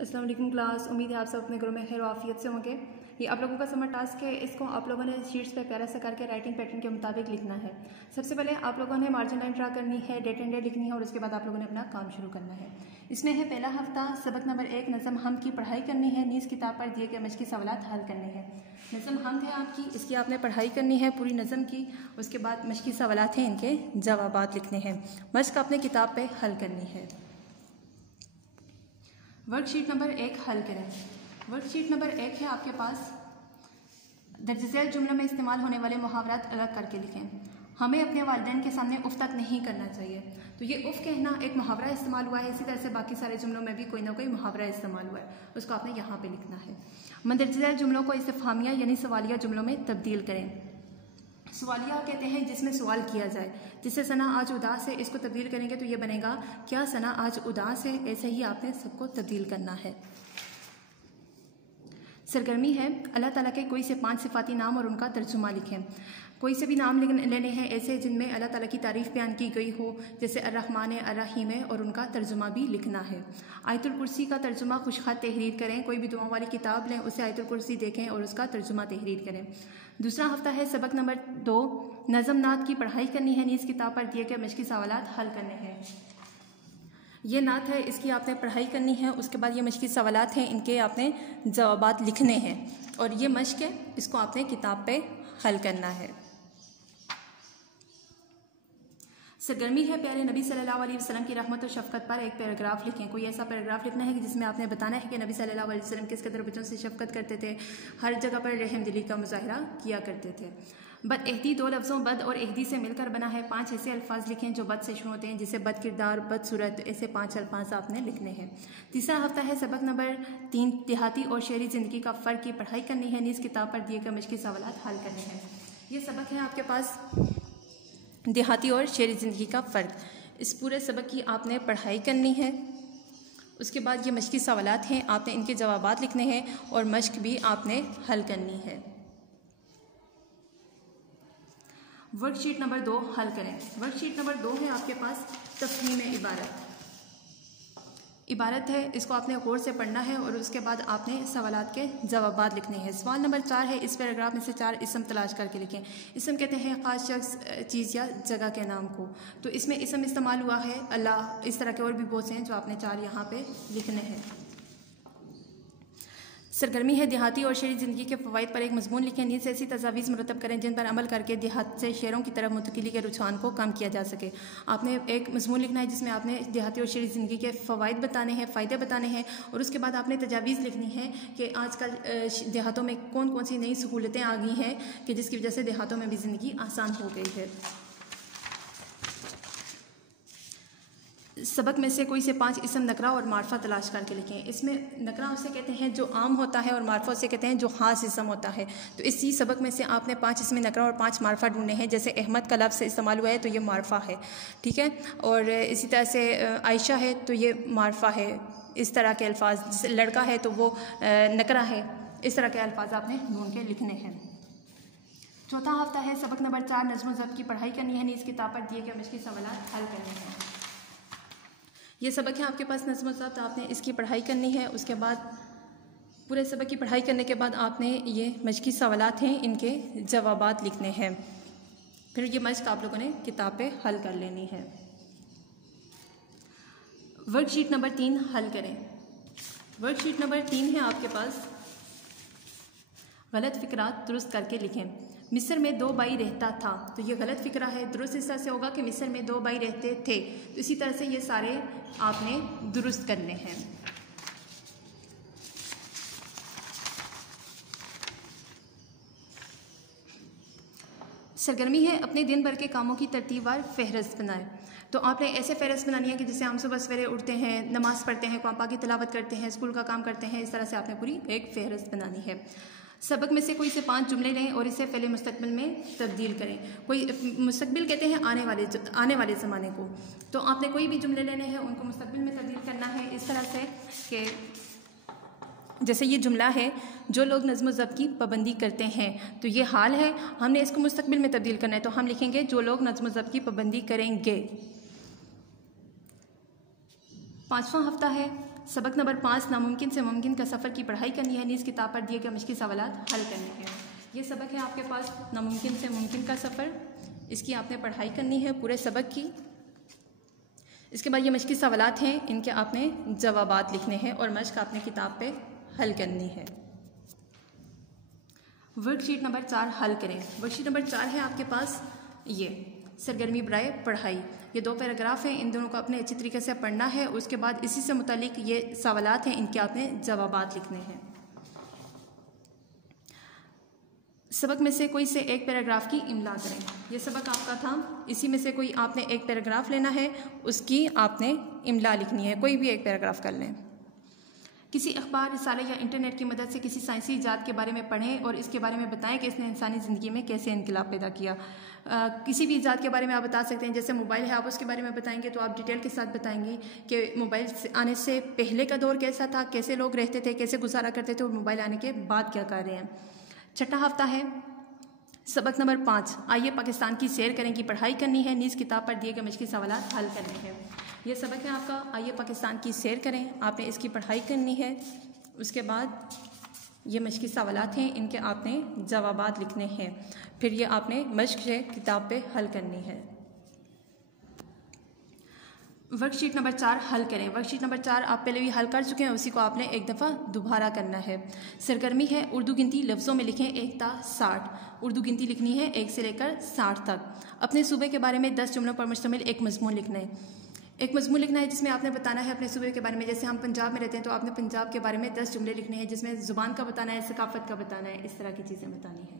अस्सलाम वालेकुम क्लास। उम्मीद है आप सब अपने घरों में खैर आफियत से होंगे। ये आप लोगों का समर टास्क है, इसको आप लोगों ने शीट्स पे प्यारा सा करके राइटिंग पैटर्न के मुताबिक लिखना है। सबसे पहले आप लोगों ने मार्जिन लाइन ड्रा करनी है, डेट एंड डेट लिखनी है और उसके बाद आप लोगों ने अपना काम शुरू करना है। इसमें है पहला हफ्ता, सबक नंबर 1 नज़म हम की पढ़ाई करनी है। नीज किताब पर दिए गए मशक़ी सवालात हल करने हैं। नज़म हम है आपकी, इसकी आपने पढ़ाई करनी है पूरी नज़म की। उसके बाद मशक़ी सवालात हैं, इनके जवाबात लिखने हैं। मशक़ आपने किताब पे हल करनी है। वर्कशीट नंबर 1 हल करें। वर्कशीट नंबर 1 है आपके पास, दर्ज झेल जुमलों में इस्तेमाल होने वाले मुहावरात अलग करके लिखें। हमें अपने वालिदैन के सामने उफ तक नहीं करना चाहिए। तो ये उफ कहना एक मुहावरा इस्तेमाल हुआ है, इसी तरह से बाकी सारे जुमलों में भी कोई ना कोई मुहावरा इस्तेमाल हुआ है, उसको आपने यहाँ पे लिखना है। मंदरज झेल जुमलों को इस्तिफहामिया यानी सवालिया जुमलों में तब्दील करें। सवालिया कहते हैं जिसमें सवाल किया जाए, जिससे सना आज उदास है, इसको तब्दील करेंगे तो ये बनेगा क्या सना आज उदास है। ऐसे ही आपने सबको तब्दील करना है। सरगर्मी है, अल्लाह ताला के कोई से 5 सिफाती नाम और उनका तर्जुमा लिखें। कोई से भी नाम लेने हैं ऐसे जिनमें अल्लाह ताला की तारीफ़ बयान की गई हो, जैसे अर्रहमान अर्रहीम है, और उनका तर्जुमा भी लिखना है। आयतुल कुर्सी का तर्जुमा खुशखत तहरीर करें। कोई भी दुआ वाली किताब लें, उसे आयतुल कुर्सी देखें और उसका तर्जुमा तहरीर करें। दूसरा हफ्ता है, सबक नंबर 2 नज़म नात की पढ़ाई करनी है। नीज किताब पर दिए गए मशक़ी सवालात हल करने हैं। ये नात है, इसकी आपने पढ़ाई करनी है। उसके बाद ये मशक़ी सवालात हैं, इनके आपने जवाबात लिखने हैं और ये मशक़ है, इसको आपने किताब पे हल करना है। सरगर्मी है, प्यारे नबी सल्लल्लाहु अलैहि वसल्लम की रहमत और शफ़क़त पर एक पैराग्राफ लिखें। कोई ऐसा पैराग्राफ लिखना है कि जिसमें आपने बताना है कि नबी सल्लल्लाहु अलैहि वसल्लम किस कदर बच्चों से शफ़क़त करते थे, हर जगह पर रहम दिली का मुज़ाहरा किया करते थे। बदअहदी 2 लफ्ज़ों बद और अहदी से मिलकर बना है। 5 ऐसे अल्फाज लिखें जो बद से शुरू होते हैं, जिसे बद किरदार, बद सूरत, ऐसे 5 अल्फाज आपने लिखने हैं। तीसरा हफ्ता है, सबक नंबर 3 देहाती और शहरी ज़िंदगी का फ़र्क की पढ़ाई करनी है। नीज किताब पर दिए गए मशक़ी सवालात हल करने हैं। ये सबक है आपके पास, देहाती और शहरी ज़िंदगी का फ़र्क। इस पूरे सबक की आपने पढ़ाई करनी है। उसके बाद ये मशक़ी सवालात हैं, आपने इनके जवाबात लिखने हैं और मशक़ भी आपने हल करनी है। वर्कशीट नंबर 2 हल करें। वर्कशीट नंबर 2 है आपके पास तफ़हीम इबारत। इबारत है, इसको आपने गौर से पढ़ना है और उसके बाद आपने सवालात के जवाबात लिखने हैं। सवाल नंबर 4 है, इस पैराग्राफ में से 4 इसम तलाश करके लिखें। इसम कहते हैं ख़ास शख्स, चीज़ या जगह के नाम को। तो इसमें इसम इस्तेमाल हुआ है अल्लाह, इस तरह के और भी बहुत से हैं जो आपने 4 यहाँ पे लिखने हैं। सरगर्मी है, देहाती और शहरी ज़िंदगी के फ़वाइद पर एक मज़मून लिखें। नीज से ऐसी तजावीज़ मुरतब करें जिन पर अमल करके देहात से शहरों की तरफ मुंतकिली के रुझान को कम किया जा सके। आपने एक मज़मून लिखना है जिसमें आपने देहाती और शहरी ज़िंदगी के फ़वाइद बताने हैं, फ़ायदे बताने हैं और उसके बाद आपने तजावीज़ लिखनी है कि आजकल देहातों में कौन कौन सी नई सहूलतें आ गई हैं कि जिसकी वजह से देहातों में भी ज़िंदगी आसान हो गई है। सबक में से कोई से 5 इसम नकरा और मार्फा तलाश करके लिखें। इसमें नकरा उसे कहते हैं जो आम होता है और मार्फा उसे कहते हैं जो ख़ास इसम होता है। तो इसी सबक में से आपने 5 इसमें नकरा और 5 मार्फा ढूंढने हैं। जैसे अहमद का लफ्ज़ इस्तेमाल हुआ है तो ये मार्फा है, ठीक है। और इसी तरह से आयशा है तो ये मार्फा है। इस तरह के अल्फाज, जैसे लड़का है तो वो नकरा है। इस तरह के अल्फाज आपने ढूंढ के लिखने हैं। चौथा हफ्ता है, सबक नंबर 4 नज़्म ज़ब्त की पढ़ाई करनी है। नीज किताब पर दिए गए मशक़ी सवालात हल करने हैं। ये सबक है आपके पास नज़्म ज़ब्त, आपने इसकी पढ़ाई करनी है। उसके बाद पूरे सबक की पढ़ाई करने के बाद आपने ये मशक़ी सवालात हैं, इनके जवाबात लिखने हैं। फिर ये मशक़ आप लोगों ने किताब पे हल कर लेनी है। वर्कशीट नंबर 3 हल करें। वर्कशीट नंबर 3 है आपके पास, गलत फ़िक्रात दुरुस्त करके लिखें। मिस्र में 2 भाई रहता था, तो ये गलत फ़िक्रा है। दुरुस्त इस तरह से होगा कि मिस्र में 2 भाई रहते थे। तो इसी तरह से ये सारे आपने दुरुस्त करने हैं। सरगर्मी है, अपने दिन भर के कामों की तरतीबवार फहरिस्त बनाएं। तो आपने ऐसे फहरिस्त बनानी है कि जैसे हम सुबह सवेरे उठते हैं, नमाज़ पढ़ते हैं, कुरान पाक की तिलावत करते हैं, स्कूल का काम करते हैं, इस तरह से आपने पूरी एक फहरिस्त बनानी है। सबक में से कोई से 5 जुमले लें और इसे फ़ेल मुस्तक़बिल में तब्दील करें। कोई मुस्तक़बिल कहते हैं आने वाले ज़माने को। तो आपने कोई भी जुमले लेने हैं, उनको मुस्तक़बिल में तब्दील करना है इस तरह से कि जैसे ये जुमला है, जो लोग नज़्म ज़ब्त की पाबंदी करते हैं, तो ये हाल है, हमने इसको मुस्तक़बिल में तब्दील करना है। तो हम लिखेंगे जो लोग नज़्म ज़ब्त की पाबंदी करेंगे। 5वां हफ्ता है, सबक नंबर 5 नामुमकिन से मुमकिन का सफ़र की पढ़ाई करनी है। नीज़ किताब पर दिए गए मुश्किल सवालात हल करने हैं। ये सबक है आपके पास नामुमकिन से मुमकिन का सफ़र, इसकी आपने पढ़ाई करनी है पूरे सबक की। इसके बाद ये मुश्किल सवालात हैं, इनके आपने जवाबात लिखने हैं और मश्क आपने किताब पे हल करनी है। वर्कशीट नंबर 4 हल करें। वर्कशीट नंबर 4 है आपके पास ये सरगर्मी बराए पढ़ाई। ये 2 पैराग्राफ हैं, इन दोनों को आपने अच्छी तरीके से पढ़ना है। उसके बाद इसी से मुतालिक ये सवालात हैं, इनके आपने जवाबात लिखने हैं। सबक में से कोई से एक पैराग्राफ की इमला करें। ये सबक आपका था, इसी में से कोई आपने एक पैराग्राफ लेना है, उसकी आपने इमला लिखनी है। कोई भी एक पैराग्राफ कर लें। किसी अखबार, रिसाले या इंटरनेट की मदद से किसी साइंसी इजाद के बारे में पढ़ें और इसके बारे में बताएं कि इसने इंसानी ज़िंदगी में कैसे इनकलाब पैदा किया। किसी भी इजाद के बारे में आप बता सकते हैं, जैसे मोबाइल है, आप उसके बारे में बताएंगे तो आप डिटेल के साथ बताएंगे कि मोबाइल आने से पहले का दौर कैसा था, कैसे लोग रहते थे, कैसे गुजारा करते थे, और मोबाइल आने के बाद क्या कर रहे हैं। छठा हफ्ता है सबक नंबर 5 आइए पाकिस्तान की सैर करें की पढ़ाई करनी है। नीज़ किताब पर दिए गए मुश्किल सवालात हल करने हैं। यह सबक है आपका आइए पाकिस्तान की सैर करें, आपने इसकी पढ़ाई करनी है। उसके बाद ये मुश्किल सवालात हैं, इनके आपने जवाबात लिखने हैं। फिर ये आपने मश्क से किताब पे हल करनी है। वर्कशीट नंबर 4 हल करें। वर्कशीट नंबर 4 आप पहले भी हल कर चुके हैं, उसी को आपने एक दफ़ा दोबारा करना है। सरगर्मी है उर्दू गिनती लफ्ज़ों में लिखें 1 ता 60। उर्दू गिनती लिखनी है 1 से लेकर 60 तक। अपने सूबे के बारे में 10 जुमलों पर मुश्तमिल एक मज़मून लिखना है। एक मज़मून लिखना है जिसमें आपने बताना है अपने सूबे के बारे में। जैसे हम पंजाब में रहते हैं तो आपने पंजाब के बारे में 10 जुमले लिखने हैं, जिसमें ज़ुबान का बताना है, सकाफ़त का बताना है, इस तरह की चीज़ें बतानी है।